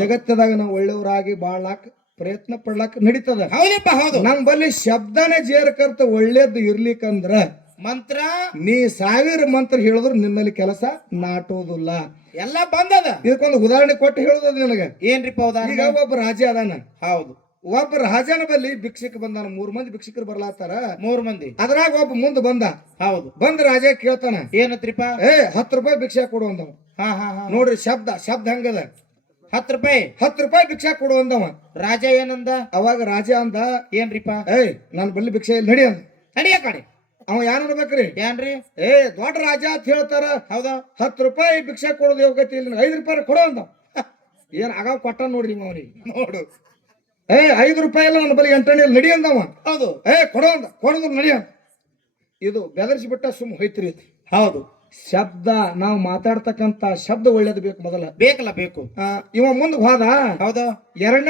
ಜಗತ್ತದಾಗ ನಾವು ಒಳ್ಳೆಯವರಾಗಿ ಬಾಳಾಕ್ ಪ್ರಯತ್ನ ಪಡ್ಲಾಕ ನಡೀತದ. ಹೌದಪ್ಪ ಹೌದು. ನಮ್ಮಲ್ಲಿ ಶಬ್ದನೇ ಜೇರ್ಕರ್ತ ಒಳ್ಳೇದು ಇರ್ಲಿಕ್ಕಂದ್ರ ಮಂತ್ರ? ನೀ ಸಾವಿರ ಮಂತ್ರ ಹೇಳಿದ್ರು ನಿನ್ನಲ್ಲಿ ಕೆಲಸ ನಾಟೋದಿಲ್ಲ ಎಲ್ಲ ಬಂದದ? ಇದಕ್ಕೊಂದು ಉದಾಹರಣೆ ಕೊಟ್ಟು ಹೇಳೋದು ನಿನಗೆ. ಏನ್ರಿಪ್ಪ ಈಗ ಒಬ್ಬ ರಾಜ ಅದಾನ ಹೌದು. ಒಬ್ಬ ರಾಜನ ಬಲ್ಲಿ ಭಿಕ್ಷಕ ಬಂದಾನ. ಮೂರ್ ಮಂದಿ ಭಿಕ್ಷಕರು ಬರ್ಲಾತಾರ ಮೂರ್ ಮಂದಿ. ಅದ್ರಾಗ ಒಬ್ಬ ಮುಂದ್ ಬಂದ. ಹೌದು. ಬಂದ ರಾಜ ಕೇಳ್ತಾನ. ಏನತ್ರಿಪ್ಪ? ಏ ಹತ್ತು ರೂಪಾಯಿ ಭಿಕ್ಷೆ ಕೊಡು ಅಂದವ. ಹಾ ಹಾ ಹಾ. ನೋಡ್ರಿ ಶಬ್ದ ಶಬ್ದ ಹಂಗದ? ಹತ್ತು ರೂಪಾಯಿ ಹತ್ತು ರೂಪಾಯಿ ಭಿಕ್ಷಾ ಕೊಡು ಅಂದವ. ರಾಜ ಏನಂದ? ಅವಾಗ ರಾಜ ಅಂದ ಏನ್ರಿಪ್ಪ ಏಯ್ ನನ್ ಬಲ್ಲಿ ಭಿಕ್ಷೆ ಇಲ್ಲಿ ನಡಿ ಅಂದ. ನಡಿಯ ಕಡೆ ಅವ ಯಾನ್ ಅನ್ಬೇಕ್ರಿ ಏನ್ರಿ? ಏ ದೊಡ್ಡ ರಾಜ ಅಂತ ಹೇಳ್ತಾರ. ಹೌದಾ? ಹತ್ತು ರೂಪಾಯಿ ಭಿಕ್ಷೆ ಕೊಡೋದು ಯೋಗತಿ ಇಲ್ಲ ಐದು ರೂಪಾಯಿ ಕೊಡು ಅಂದ. ಏನ್ ಆಗಾವ್ ಕೊಟ್ಟ ನೋಡ್ರಿ ಅವನಿಗೆ ನೋಡು. ಏ ಐದು ರೂಪಾಯಿ ಎಲ್ಲ ನನ್ನ ಬಳಿ ಎಂಟಣಿ ಇಲ್ಲ ನಡಿ ಅಂದವ. ಹೌದು. ಏ ಕೊಡೋ ಅಂದ ಕೊಡೋದು ನಡಿ ಇದು ಬೆದರಿಸಿ ಬಿಟ್ಟ ಸುಮ್ ಹೋಯ್ತ್ರಿ ಹೌದು. ಶಬ್ದ ನಾವು ಮಾತಾಡ್ತಕ್ಕಂತ ಶಬ್ದ ಒಳ್ಳೇದು ಬೇಕು ಮೊದಲ. ಬೇಕಲ್ಲ ಬೇಕು. ಆ, ಇವ ಮುಂದೆ ಹೋದ. ಹೌದು.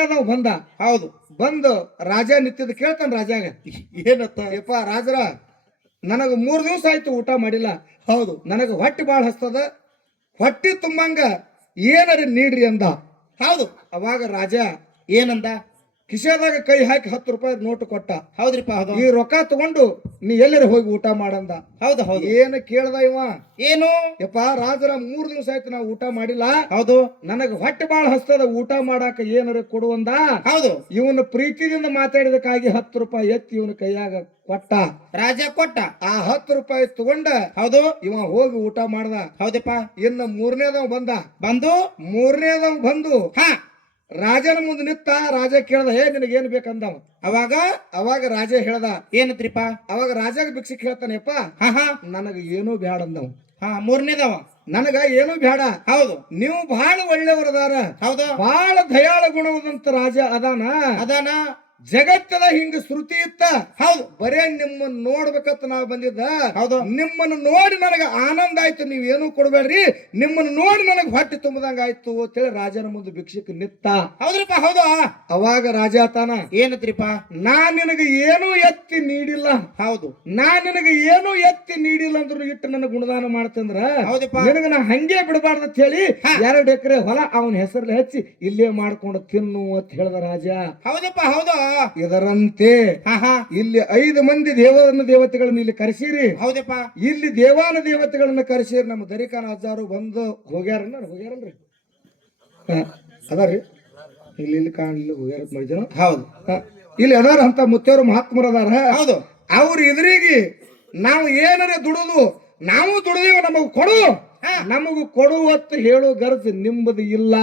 ನಾವು ಬಂದ. ಹೌದು. ಬಂದು ರಾಜ ನಿತ್ಯದ ಕೇಳ್ತಾನ ರಾಜಾಗ. ಏನತ್ತ? ಯಪ್ಪ ರಾಜರ ನನಗ ಮೂರ್ ದಿವಸ ಆಯ್ತು ಊಟ ಮಾಡಿಲ್ಲ. ಹೌದು. ನನಗ ಹೊಟ್ಟಿ ಬಾಳ ಹಸ್ತದ. ಹೊಟ್ಟಿ ತುಂಬಂಗ ಏನರಿ ನೀಡ್ರಿ ಅಂದ. ಹೌದು. ಅವಾಗ ರಾಜ ಏನಂದ? ಕಿಶೆದಾಗ ಕೈ ಹಾಕಿ ಹತ್ತು ರೂಪಾಯಿ ನೋಟ್ ಕೊಟ್ಟ. ಹೌದ್ರಿಪ್ಪ ಹೌದು. ಈ ರೊಕ್ಕ ತಗೊಂಡು ನೀ ಎಲ್ಲರ ಹೋಗಿ ಊಟ ಮಾಡಂದ? ಹೌದು ಹೌದು. ಏನು ಕೇಳ್ದ ಇವ? ಏನು? ಯಪ್ಪ ರಾಜರ ಮೂರ್ ದಿವಸ ಆಯ್ತು ನಾವು ಊಟ ಮಾಡಿಲ್ಲ. ಹೌದು. ನನಗ ಹೊಟ್ಟೆ ಬಾಳ ಹಸ್ತದ ಊಟ ಮಾಡಾಕ ಏನಾರ ಕೊಡುವಂದ ಹೌದು. ಇವನ ಪ್ರೀತಿದಿಂದ ಮಾತಾಡಿದಕ್ಕಾಗಿ ಹತ್ತು ರೂಪಾಯಿ ಎತ್ತಿ ಇವನ ಕೈಯಾಗ ಕೊಟ್ಟ. ರಾಜ ಕೊಟ್ಟ. ಆ ಹತ್ತು ರೂಪಾಯಿ ತಗೊಂಡ ಹೌದು. ಇವ ಹೋಗಿ ಊಟ ಮಾಡ್ದ. ಹೌದಪ್ಪ. ಇನ್ನ ಮೂರನೇದವ್ ಬಂದ. ಬಂದು? ಮೂರನೇದವ್ ಬಂದು. ಹಾ. ರಾಜನ ಮುಂದೆ ನಿತ್ತ ರಾಜ ಕೇಳ್ದ ಹೇ ನಿನಗೇನ್ ಬೇಕಂದವ? ಅವಾಗ ಅವಾಗ ರಾಜ ಹೇಳ್ದ ಏನತ್ರಿಪ್ಪ ಅವಾಗ ರಾಜಾಗ ಭಿಕ್ಷೆ ಹೇಳ್ತಾನೆಪ್ಪ ಹಾ ಹಾ ನನಗ ಏನೂ ಬ್ಯಾಡ ಅಂದವ. ಹಾ ಮೂರನೇದವ? ನನಗ ಏನು ಬೇಡ ಹೌದು. ನೀವು ಬಹಳ ಒಳ್ಳೆಯವರದಾರ ಹೌದು. ಬಹಳ ದಯಾಳ ಗುಣವಾದಂತ ರಾಜ ಅದಾನ. ಅದಾನ? ಜಗತ್ತದ ಹಿಂಗ ಶ್ರುತಿ ಇತ್ತ? ಹೌದು. ಬರೇ ನಿಮ್ಮನ್ನ ನೋಡ್ಬೇಕಂತ ನಾವು ಬಂದಿದ್ದ? ಹೌದು. ನಿಮ್ಮನ್ನ ನೋಡಿ ನನಗ ಆನಂದ ಆಯ್ತು. ನೀವ್ ಏನು ಕೊಡ್ಬೇಡ್ರಿ. ನಿಮ್ಮನ್ನ ನೋಡಿ ನನಗೆ ಹೊಟ್ಟೆ ತುಂಬದಂಗ ಆಯ್ತು ಅಂತೇಳಿ ರಾಜನ ಮುಂದೆ ಭಿಕ್ಷಕ್ಕೆ ನಿತ್ತ. ಹೌದ್ರಿಪ್ಪ ಹೌದು. ಅವಾಗ ರಾಜ ತಾನ ಏನತ್ರಿಪ್ಪ ನಾ ನಿನಗ ಏನು ಎತ್ತಿ ನೀಡಿಲ್ಲ. ಹೌದು. ನಾ ನಿನಗ ಏನು ಎತ್ತಿ ನೀಡಿಲ್ಲ ಅಂದ್ರು ಇಟ್ಟು ನನ್ನ ಗುಣದಾನ ಮಾಡ್ತಂದ್ರ ಹೌದಪ್ಪ. ನಿನಗ ನಾ ಹಂಗೆ ಬಿಡಬಾರ್ದು ಅಂತ ಹೇಳಿ. ಎರಡು ಎಕರೆ ಹೊಲ ಅವನ ಹೆಸರಲ್ಲಿ ಹಚ್ಚಿ ಇಲ್ಲೇ ಮಾಡ್ಕೊಂಡು ತಿನ್ನು ಅಂತ ಹೇಳ್ದ ರಾಜ. ಹೌದಪ್ಪ ಹೌದು. ಇದರಂತೆ ಇಲ್ಲಿ ಐದು ಮಂದಿ ದೇವರನ್ನ ದೇವತೆಗಳನ್ನ ಇಲ್ಲಿ ಕರೆಸಿರಿ. ಹೌದಪ್ಪ. ಇಲ್ಲಿ ದೇವಾನ ದೇವತೆಗಳನ್ನ ಕರೆಸಿರಿ. ನಮ್ಮ ದರಿಕಾನ ಅಜ್ಜಾರು ಬಂದು ಹೋಗ್ಯಾರನ್ನ ಹೋಗ್ಯಾರಲ್ರಿ. ಹಾ, ಅದಾರಿ ಇಲ್ಲಿ ಇಲ್ಲಿ ಕಾಣಲಿ ಹೋಗ್ಯಾರ ಮಾಡಿದ್ರು ಹೌದು. ಇಲ್ಲಿ ಅದಾರ ಅಂತ ಮುತ್ತೇವರು ಮಹಾತ್ಮರ ಅದಾರ. ಹೌದು. ಅವ್ರ ಎದುರಿಗೆ ನಾವು ಏನಾರ ದುಡುದು ನಾವು ದುಡಿದೇವ ನಮಗ್ ಕೊಡು. ನಮಗೂ ಕೊಡುವತ್ತು ಹೇಳು ಗರ್ಜ್ ನಿಂಬದು ಇಲ್ಲ.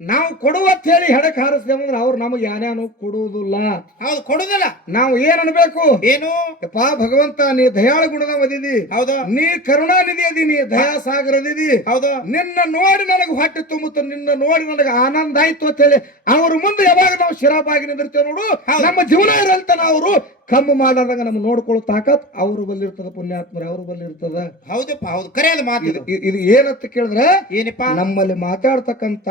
ನಾವು ಕೊಡುವತ್ ಹೇಳಿ ಹೆಡಕ್ ಹಾರಿಸ್ತೇವಂದ್ರೆ ಅವ್ರು ನಮಗೆ ಯಾನ್ಯಾನು ಕೊಡುವುದಿಲ್ಲ. ಹೌದು ಕೊಡುದಿಲ್ಲ ನಾವು ಏನ್ ಅನ್ಬೇಕು? ಏನು? ಪಾ ಭಗವಂತ ನೀ ದಯಾಳ ಗುಣದ ಒದಿದಿ ಹೌದು. ನೀ ಕರುಣಾನಿಧಿ ಅದಿ ನೀ ದಯಾ ಸಾಗರ ಅದಿದಿ ಹೌದು. ನಿನ್ನ ನೋಡಿ ನನಗೆ ಹೊಟ್ಟೆ ತುಂಬುತ್ತ ನಿನ್ನ ನೋಡಿ ನನಗೆ ಆನಂದ ಆಯ್ತು ಅಂತ ಹೇಳಿ ಅವ್ರ ಮುಂದೆ ಯಾವಾಗ ನಾವು ಶಿರಾಬಾಗಿ ನಿಂದಿರ್ತೇವೆ ನೋಡು. ನಮ್ಮ ಜೀವನ ಇರಲ್ತನ ಅವರು ಕಮ್ಮು ಮಾಡಾದಾಗ ನಮ್ಗೆ ನೋಡ್ಕೊಳ್ಳೋ ತಾಕತ್ ಅವ್ರ ಬಲ್ಲಿ ಇರ್ತದ ಪುಣ್ಯಾತ್ಮರ ಅವ್ರ ಬಲ್ಲಿ ಇರ್ತದ ಹೌದಪ್ಪ ಹೌದು. ಕರೆ ಅದು ಮಾತು ಇದು. ಇದು ಏನಂತ ಕೇಳಿದ್ರೆ ಏನಪ್ಪ? ನಮ್ಮಲ್ಲಿ ಮಾತಾಡ್ತಕ್ಕಂತ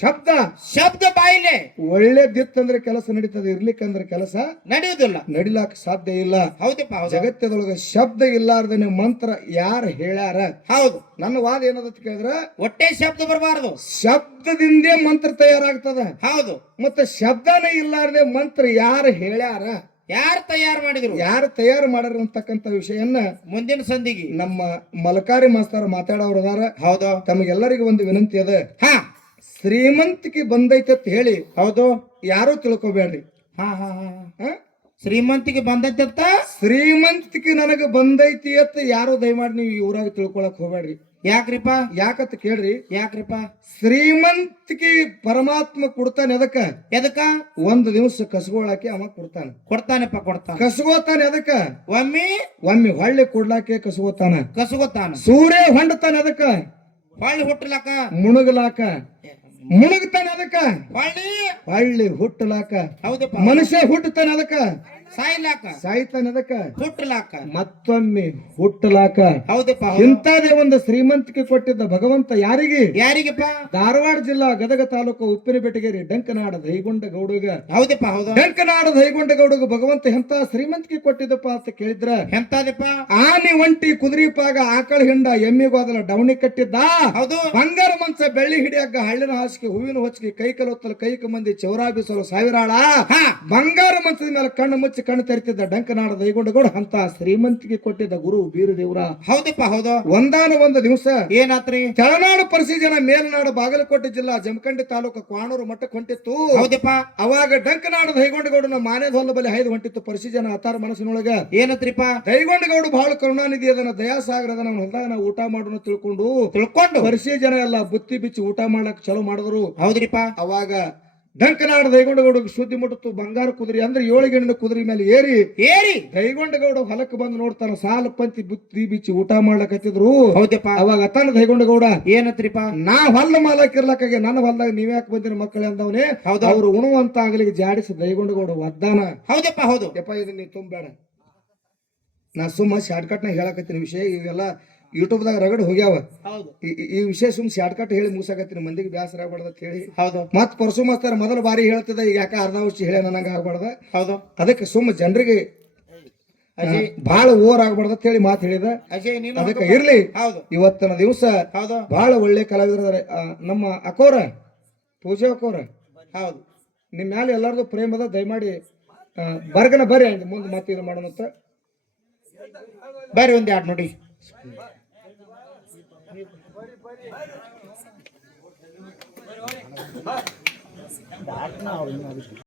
ಶಬ್ದ. ಶಬ್ದ ಬಾಯಿಲೆ. ಒಳ್ಳೇದಿತ್ತಂದ್ರೆ ಕೆಲಸ ನಡೀತದೆ ಇರ್ಲಿಕ್ಕಂದ್ರೆ ಕೆಲಸ ನಡೆಯುವುದಿಲ್ಲ ನಡಿಲಾಕ ಸಾಧ್ಯ ಇಲ್ಲ. ಹೌದಪ್ಪ ಹೌದು. ಜಗತ್ತದೊಳಗ ಶಬ್ದ ಇಲ್ಲಾರ್ದನೆ ಮಂತ್ರ ಯಾರು ಹೇಳ್ಯಾರ? ಹೌದು. ನನ್ನ ವಾದ ಏನದಂತ ಕೇಳಿದ್ರೆ ಒಟ್ಟೆ ಶಬ್ದ ಬರಬಾರದು. ಶಬ್ದದಿಂದೇ ಮಂತ್ರ ತಯಾರಾಗ್ತದ. ಹೌದು. ಮತ್ತೆ ಶಬ್ದನೇ ಇಲ್ಲಾರ್ದೆ ಮಂತ್ರ ಯಾರು ಹೇಳ್ಯಾರ? ಯಾರು ತಯಾರು ಮಾಡಿದ್ರು? ಯಾರು ತಯಾರು ಮಾಡ್ಯಾರ ಅಂತಕ್ಕಂಥ ವಿಷಯನ್ನ ಮುಂದಿನ ಸಂದಿಗೆ. ನಮ್ಮ ಮಲಕಾರಿ ಮಾಸ್ತರ ಮಾತಾಡೋರು ಅದಾರ. ಹೌದು. ತಮಗೆಲ್ಲರಿಗೂ ಒಂದು ವಿನಂತಿ ಅದ. ಹಾ. ಶ್ರೀಮಂತಿಕೆ ಬಂದೈತೆ ಅಂತ ಹೇಳಿ ಹೌದು. ಯಾರು ತಿಳ್ಕೊಬೇಡ್ರಿ. ಹಾ ಹಾ ಹಾ ಅಂತ ಶ್ರೀಮಂತಿಗೆ ಅಂತ ಶ್ರೀಮಂತಿಕೆ ನನಗೆ ಬಂದೈತಿ ಅಂತ ಯಾರು ದಯಮಾಡಿ ನೀವು ಈ ಊರಾಗ ತಿಳ್ಕೊಳಕ್ ಹೋಗ್ಬೇಡ್ರಿ. ಯಾಕ್ರಿಪ್ಪ? ಯಾಕತ್ ಕೇಳ್ರಿ. ಯಾಕ್ರಿಪ್ಪ? ಶ್ರೀಮಂತಿಕೆ ಪರಮಾತ್ಮ ಕೊಡ್ತಾನೆ ಅದಕ್ಕ. ಎದಕ್ಕ? ಒಂದು ದಿವಸ ಕಸಗೋಳಕ್ಕೆ ಅವ ಕೊಡ್ತಾನೆ. ಕೊಡ್ತಾನಪ್ಪ ಕೊಡ್ತಾನ. ಕಸಗೋತಾನೆ ಎದಕ ಒಮ್ಮೆ? ಒಮ್ಮೆ ಹೊಳ್ಳಿ ಕೊಡ್ಲಾಕೆ ಕಸಗೋತಾನ ಕಸಗೋತಾನ ಸೂರ್ಯ ಹೊಂಡತಾನೆ ಅದಕ್ಕ. ಹೊಳ್ಳಿ ಹುಟ್ಟಲಾಕ? ಮುಣುಗಲಾಕ. ಮುಣಗ್ತಾನೆ ಅದಕ್ಕ. ಹೊಳ್ಳಿ? ಹೊಳ್ಳಿ ಹುಟ್ಟಲಾಕ. ಹೌದಪ್ಪ. ಮನುಷ್ಯ ಹುಟ್ಟತಾನೆ ಅದಕ್ಕ. ಸಾಯ್ಲಾಕ. ಸಾಯ್ತಾನೆ ಅದಕ್ಕ ಹುಟ್ಟಲಾಕ ಮತ್ತೊಮ್ಮೆ ಹುಟ್ಟಲಾಕ ಹೌದಪ್ಪ ಹೌದು. ಇಂಥದೇ ಒಂದು ಶ್ರೀಮಂತಿಕೆ ಕೊಟ್ಟಿದ್ದ ಭಗವಂತ ಯಾರಿಗೆ? ಯಾರಿಗೆಪ್ಪ? ಧಾರವಾಡ ಜಿಲ್ಲಾ ಗದಗ ತಾಲೂಕು ಉಪ್ಪಿನಬೆಟಗೇರಿ ಡಂಕನಾಡ ದೈಗೊಂಡ ಗೌಡಗ. ಹೌದಪ್ಪ ಹೌದು. ಡಂಕನಾಡ ದೈಗೊಂಡ ಗೌಡಗ ಭಗವಂತ ಎಂತ ಶ್ರೀಮಂತಿಕೆ ಕೊಟ್ಟಿದ್ದಪ್ಪ ಅಂತ ಕೇಳಿದ್ರ? ಎಂತದಪ್ಪ ಆನೆ ಒಂಟಿ ಕುದುರೆ ಪಾಗ ಆಕಳ ಹಿಂಡ ಎಮ್ಮಿಗೋದಲ ಗೋದಲ ಕಟ್ಟಿದ್ದಾ ಕಟ್ಟಿದ್ದ? ಹೌದು. ಬಂಗಾರ ಮಂಚ ಬೆಳ್ಳಿ ಹಿಡಿಯಕ್ಕ ಹಳ್ಳಿನ ಹಾಸಿಗೆ ಹೂವಿನ ಹೊಚ್ಚಿಗೆ ಕೈ ಕಲೊತ್ತಲು ಕೈಕ ಮಂದಿ ಚೌರಾ ಬೀಸಲು ಸಾವಿರಾಳ? ಹಾ. ಬಂಗಾರ ಮಂಚದ ಮೇಲೆ ಕಣ್ಣು ಮುಚ್ಚಿ ಕಣ್ಣು ತೆರಿತಿದ್ದ ಡಂಕನಾಡ ದೈಗೊಂಡಗೌಡ ಅಂತ ಶ್ರೀಮಂತಿಗೆ ಕೊಟ್ಟಿದ್ದ ಗುರು ಬೀರದೇವ್ರ. ಹೌದಪ್ಪ ಹೌದ. ಒಂದಾನ ಒಂದು ದಿವಸ ಏನಾತ್ರಿ? ತೆಳನಾಡು ಪರಿಸಿಜನ ಮೇಲ್ನಾಡು ಬಾಗಲಕೋಟೆ ಜಿಲ್ಲಾ ಜಮಖಂಡಿ ತಾಲೂಕು ಕ್ವಾಣೂರು ಮಠಕ್ಕೆ ಹೊಂಟಿತ್ತು. ಹೌದಪ್ಪ. ಅವಾಗ ಡಂಕನಾಡ ದೈಗೊಂಡಗೌಡನ ಮಾನೇದ ಹೊಲ ಬಲಿ ಹೈದು ಹೊಂಟಿತ್ತು ಪರಿಸಿಜನ ಆತಾರ ಮನಸ್ಸಿನೊಳಗ. ಏನತ್ರಿಪ್ಪ? ದೈಗೊಂಡಗೌಡ ಬಹಳ ಕರುಣಾನಿಧಿ ಅದನ್ನ ದಯಾಸಾಗರ ಅದನ್ನ ಹೊಲದಾಗ ಹೊಲ್ದಾಗ ನಾವು ಊಟ ಮಾಡೋಣ ತಿಳ್ಕೊಂಡು ತಿಳ್ಕೊಂಡು. ಪರಿಸಿ ಜನ ಎಲ್ಲ ಬುತ್ತಿ ಬಿಚ್ಚಿ ಊಟ ಮಾಡಕ್ ಚಲೋ ಮಾಡಿದ್ರು. ಹೌದ್ರಿಪ್ಪ. ಅವಾಗ ಡಂಕನಾಡ ದೈಗೊಂಡಗೌಡ ಸುದ್ದಿ ಮುಟತ್ತು ಬಂಗಾರ ಕುದುರೆ ಅಂದ್ರೆ ಏಳು ಗಂಡಿನ ಕುದುರೆ ಮೇಲೆ ಏರಿ ಏರಿ? ದೈಗೊಂಡಗೌಡ ಹೊಲಕ್ಕೆ ಬಂದು ನೋಡ್ತಾನ ಸಾಲ ಪಂತಿ ಬುತ್ತಿ ಬಿಚ್ಚಿ ಊಟ ಮಾಡ್ಲಕತ್ತಿದ್ರು. ಹೌದಪ್ಪ ಅವಾಗ ಅತ್ತಾನ ದೈಗೊಂಡಗೌಡ ಏನತ್ರಿಪ ನಾ ಹೊಲ ಮಾಲಕ್ ಇರ್ಲಕ್ಕಾಗೆ ನನ್ನ ಹೊಲ್ದಾಗ ನೀವ್ಯಾಕೆ ಬಂದಿರ ಮಕ್ಕಳೇ ಅಂದವನೇ ಹೌದು. ಅವ್ರು ಉಣುವಂತ ಆಗ್ಲಿಗೆ ಜಾಡಿಸಿ ದೈಗೊಂಡಗೌಡ ಒದ್ದಾನ ಹೌದಪ್ಪ ಹೌದು. ಯಪ್ಪ ಇದನ್ನ ನೀ ತುಂಬಬೇಡ. ನಾ ಸುಮ್ಮ ಶಾರ್ಟ್ಕಟ್ನ ಹೇಳಕತ್ತಿನ ವಿಷಯ ಇವೆಲ್ಲ ಯೂಟ್ಯೂಬ್ದಾಗ ರಗಡ್ ಹೋಗ್ಯಾವ. ಹೌದು. ಈ- ಈ- ಈ ವಿಷಯ ಸುಮ್ ಶಾರ್ಟ್ಕಟ್ ಹೇಳಿ ಮುಗಿಸಾಕತ್ತೀನಿ. ಮಂದಿಗೆ ಬೇಸರ ಆಗ್ಬಾರ್ದು ಅಂತ ಹೇಳಿ. ಹೌದು. ಮತ್ ಪರಸು ಮಾಸ್ತಾರ ಮೊದಲ ಬಾರಿ ಹೇಳ್ತದ ಈಗ ಯಾಕ ಅರ್ಧ ವರ್ಷ ಹೇಳ ನನಗೆ ಆಗ್ಬಾರ್ದ. ಹೌದು. ಅದಕ್ಕೆ ಸುಮ್ಮ ಜನರಿಗೆ ಅಜಯ್ ಬಹಳ ಓವರ್ ಆಗ್ಬಾರ್ದ ಅಂತ ಹೇಳಿ ಮಾತು ಹೇಳಿದ. ಅಜಯ್ ನೀನು ಅದಕ್ಕೆ ಇರ್ಲಿ. ಹೌದು. ಇವತ್ತಿನ ದಿವಸ ಹೌದು. ಬಹಳ ಒಳ್ಳೆ ಕಲಾವಿದರ ನಮ್ಮ ಅಕೋರ ಪೂಜಾ ಅಕೋರ. ಹೌದು. ನಿಮ್ಮ ಮ್ಯಾಲೆ ಎಲ್ಲಾರ್ದು ಪ್ರೇಮ ಅದ ದಯಮಾಡಿ ಆ, ಬರ್ಗನ ಬರ್ರಿ ಮುಂದೆ ಮತ್ತೆ ಇದು ಮಾಡೋಣ ಅಂತ ಬರ್ರಿ ಒಂದ್ ಎರಡು ನೋಡಿ. Back now, you know.